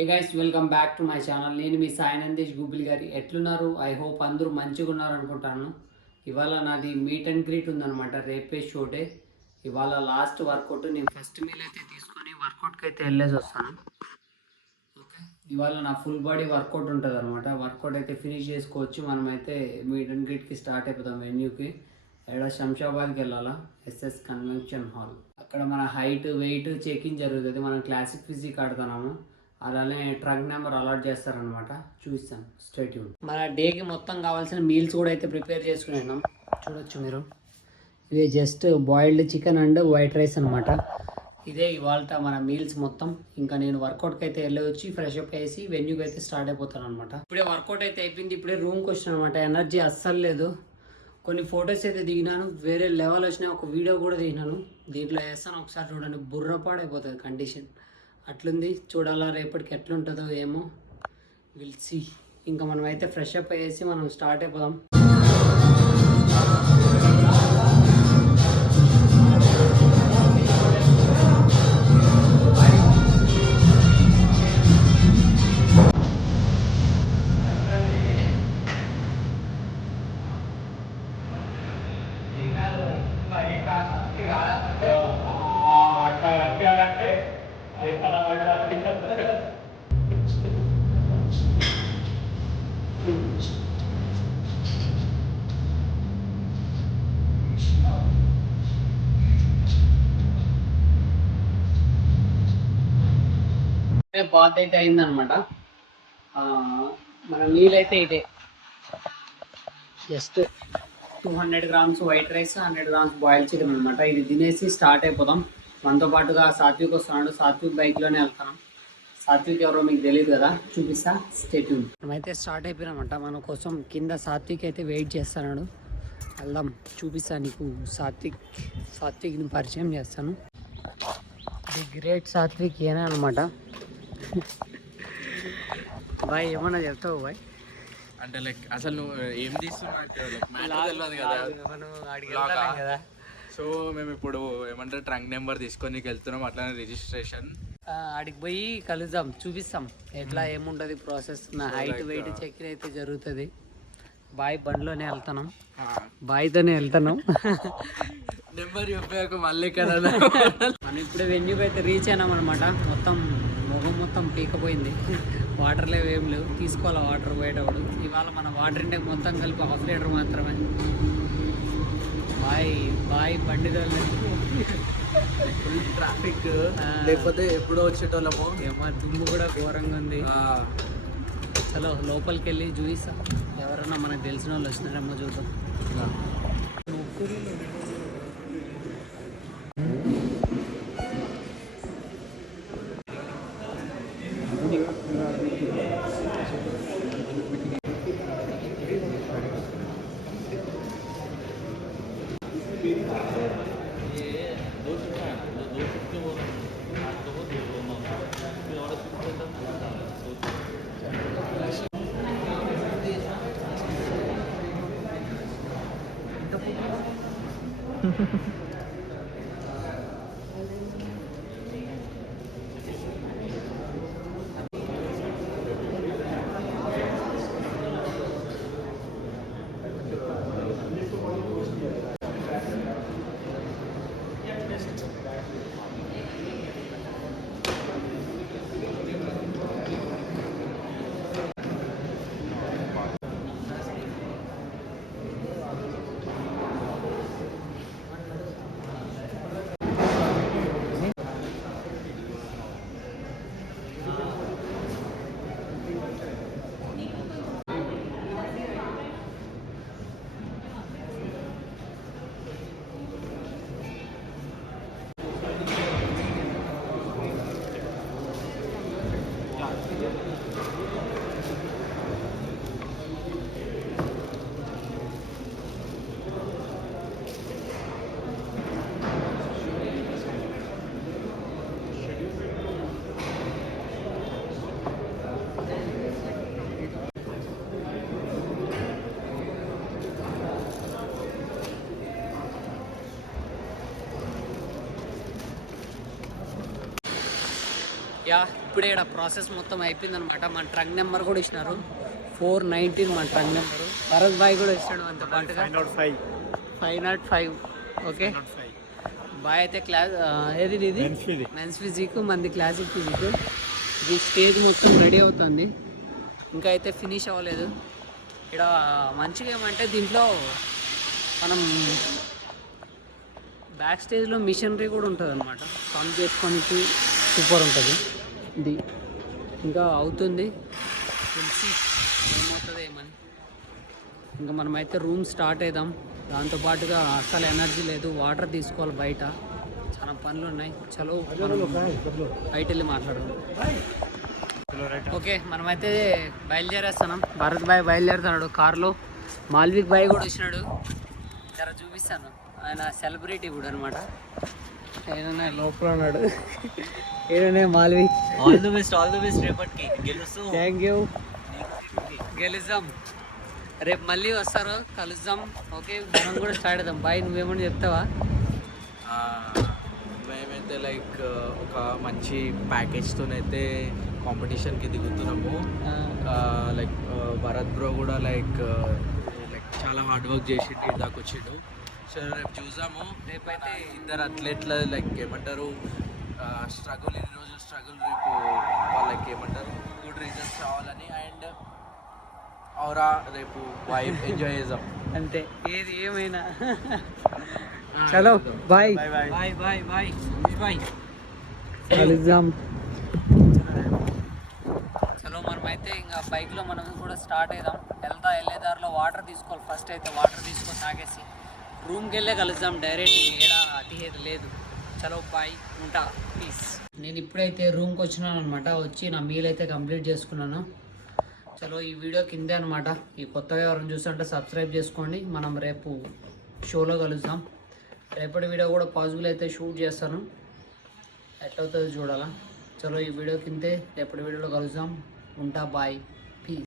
A guys welcome back to my channel. నేను మీ సాయినందేశ్ గూపిల్ గారి. ఎట్లున్నారు? ఐ హోప్ అందరూ మంచిగా ఉన్నారు అనుకుంటాను. ఇవాళ నాది మీట్ అండ్ గ్రీట్ ఉందన్నమాట. రేపే షోటే. ఇవాళ లాస్ట్ వర్కౌట్. నేను ఫస్ట్ మీల్ అయితే తీసుకొని వర్కౌట్కి అయితే వెళ్ళేసి వస్తాను. ఓకే, ఇవాళ నా ఫుల్ బాడీ వర్కౌట్ ఉంటుంది అనమాట. వర్కౌట్ అయితే ఫినిష్ చేసుకోవచ్చు. మనమైతే మీట్ అండ్ గ్రీట్కి స్టార్ట్ అయిపోతాం. వెన్యూకి ఎక్కడ శంషాబాద్కి వెళ్ళాలా, ఎస్ఎస్ కన్వెన్షన్ హాల్. అక్కడ మన హైట్ వెయిట్ చెకింగ్ జరుగుతుంది. మనం క్లాసిక్ ఫిజిక్ ఆడుతున్నాము. అలానే ట్రక్ నెంబర్ అలాట్ చేస్తారనమాట. చూస్తాను, స్ట్రైట్ ట్యూన్. మన డేకి మొత్తం కావాల్సిన మీల్స్ కూడా అయితే ప్రిపేర్ చేసుకున్నాం. చూడొచ్చు మీరు. ఇదే just boiled chicken and white rice అనమాట. ఇదే ఇవాళ మన మీల్స్ మొత్తం. ఇంకా నేను వర్కౌట్కి అయితే వెళ్ళి వచ్చి ఫ్రెష్ అప్ వేసి వెన్యూకి అయితే స్టార్ట్ అయిపోతాను అనమాట. ఇప్పుడే వర్కౌట్ అయితే అయిపోయింది. ఇప్పుడే రూమ్కి వచ్చిన అనమాట. ఎనర్జీ అస్సలు లేదు. కొన్ని ఫొటోస్ అయితే దిగినాను. వేరే లెవెల్ వచ్చినాయి. ఒక వీడియో కూడా దిగినాను. దీంట్లో వేస్తాను, ఒకసారి చూడండి. బుర్రపాడైపోతుంది కండిషన్. అట్లుంది. చూడాలా రేపటికి ఎట్లుంటుందో ఏమో. Will see. ఇంకా మనం అయితే ఫ్రెష్ అప్ అయ్యేసి మనం స్టార్ట్ అయిపోదాం. బాత్ అయితే అయిందనమాట. మన మీల్ అయితే ఇదే. Just 200 grams white rice, 100 grams boil chicken అనమాట. ఇది తినేసి స్టార్ట్ అయిపోదాం. మనతో పాటుగా సాత్విక్ వస్తున్నాడు. సాత్విక్ బైక్లోనే వెళ్తాం. సాత్విక్ ఎవరో మీకు తెలియదు కదా, చూపిస్తా. Stay tune. మనమైతే స్టార్ట్ అయిపోయినామంట. మన కోసం కింద సాత్విక్ అయితే వెయిట్ చేస్తున్నాడు. వెళ్దాం, చూపిస్తా నీకు. సాత్విక్ని పరిచయం చేస్తాను. ది గ్రేట్ సాత్విక్ ఏనా అనమాట. బాయ్ ఏమన్నా చెప్తావు బాయ్? అంటే లైక్ అసలు నువ్వు ఏం తీస్తున్నావు కదా. సో మేము ఇప్పుడు ఏమంటారు ట్రంక్ నెంబర్ తీసుకొని వెళ్తున్నాం. అట్లానే రిజిస్ట్రేషన్ ఆడికి పోయి కలుద్దాం, చూపిస్తాం ఎట్లా ఏముంటుంది ప్రాసెస్. నా హైట్ వెయిట్ చెక్ అయితే జరుగుతుంది. బాయ్ బండిలోనే వెళ్తున్నాం, బాయ్తోనే వెళ్తున్నాం. నెంబర్ చెప్పాక మళ్ళీ కదా. మనం ఇప్పుడే వెన్యూకి అయితే రీచ్ అయినాం అనమాట. మొత్తం మొహం మొత్తం పీకపోయింది. వాటర్ లేవు, ఏం లేవు. తీసుకోవాలి వాటర్ పోయేటప్పుడు. ఇవాళ మన వాటర్ ఇంటెక్ మొత్తం కలిపి 1/2 లీటర్ మాత్రమే. బాయ్ బండితో ఫుల్ ట్రాఫిక్, లేకపోతే ఎప్పుడో వచ్చేటోళ్ళము. ఏమో దుమ్ము కూడా ఘోరంగా ఉంది. చలో లోపలికి వెళ్ళి చూపిస్తాం. ఎవరన్నా మనకు తెలిసిన వాళ్ళు వచ్చినారేమో చూద్దాం. యా ఇప్పుడే ఇక్కడ ప్రాసెస్ మొత్తం అయిపోయింది అనమాట. మన ట్రంక్ నెంబర్ కూడా ఇచ్చినారు 419 మన ట్రంక్ నెంబరు. భరత్ బాయ్ కూడా ఇస్తాడు అంత పాటుగా 505. ఓకే బాయ్ అయితే క్లాస్ ఏది ఇది మెన్స్ ఫిజిక్ మంది క్లాసిక్ ఫిజిక్. ఇది స్టేజ్ మొత్తం రెడీ అవుతుంది, ఇంకా అయితే ఫినిష్ అవ్వలేదు. ఇక్కడ మంచిగా ఏమంటే దీంట్లో మనం బ్యాక్ స్టేజ్లో మిషనరీ కూడా ఉంటుంది అనమాట, పని చేసుకోనికి సూపర్ ఉంటుంది. ఇది ఇంకా అవుతుంది, తెలిసి ఏమవుతుంది ఏమని. ఇంకా మనమైతే రూమ్ స్టార్ట్ అవుదాం. దాంతోపాటుగా అసలు ఎనర్జీ లేదు, వాటర్ తీసుకోవాలి, బయట చాలా పనులు ఉన్నాయి. చలో బయట వెళ్ళి మాట్లాడదాం. ఓకే మనమైతే బయలుదేరేస్తున్నాం. భరత్ బాయ్ బయలుదేరుతున్నాడు కార్లో, మాల్విక్ బాయ్ కూడా వచ్చినాడు. జర చూపిస్తాను, ఆయన సెలబ్రిటీ ఇప్పుడు అనమాట. ఏదైనా లోపల ఉన్నాడు. ఏదైనా మాల్విక్ ఆల్ ది బెస్ట్ రేపటికి గెలుస్తూ. Thank you, గెలుద్దాం. రేపు మళ్ళీ వస్తారు, కలుద్దాం. ఓకే మనం కూడా స్టార్ట్ అవుదాం. బాయ్ నువ్వేమని చెప్తావా? మేమైతే లైక్ ఒక మంచి ప్యాకేజ్తోనైతే కాంపిటీషన్కి దిగుతున్నాము. లైక్ భరత్ బ్రో కూడా లైక్ చాలా హార్డ్ వర్క్ చేసి దాకా వచ్చిండు. సో రేపు చూసాము. రేపైతే ఇద్దరు అథ్లెట్ల లైక్ ఏమంటారు స్ట్రగుల్, ఇన్ని రోజులు స్ట్రగుల్ రేపు వాళ్ళకి ఏమంటారు గుడ్ రిజల్ట్స్ రావాలని. అండ్ ఔరా రేపు వైబ్ ఎంజాయ్ చేద్దాం అంతే, ఏది ఏమైనా. చలో bye bye bye bye bye. కలుద్దాం. చలో మనమైతే ఇంకా బైక్లో మనం కూడా స్టార్ట్ అవుదాం. వెళ్ళేదారిలో వాటర్ తీసుకోవాలి. ఫస్ట్ అయితే వాటర్ తీసుకొని తాగేసి రూమ్కి వెళ్ళే కలుద్దాం డైరెక్ట్. ఏడా అతిహేది లేదు. చలో బాయ్, ఉంటా, ప్లీజ్. నేను ఇప్పుడైతే రూమ్కి వచ్చినాను అనమాట. వచ్చి నా మీల్ అయితే కంప్లీట్ చేసుకున్నాను. చలో ఈ వీడియో కిందే అనమాట. ఈ కొత్తగా ఎవరైనా చూస్తుంటే సబ్స్క్రైబ్ చేసుకోండి. మనం రేపు షోలో కలుద్దాం. రేపటి వీడియో కూడా పాసిబుల్ అయితే షూట్ చేస్తాను, ఎట్లవుతుందో చూడాలా. చలో ఈ వీడియో కిందే రేపటి వీడియోలో కలుద్దాం. ఉంటా, బాయ్.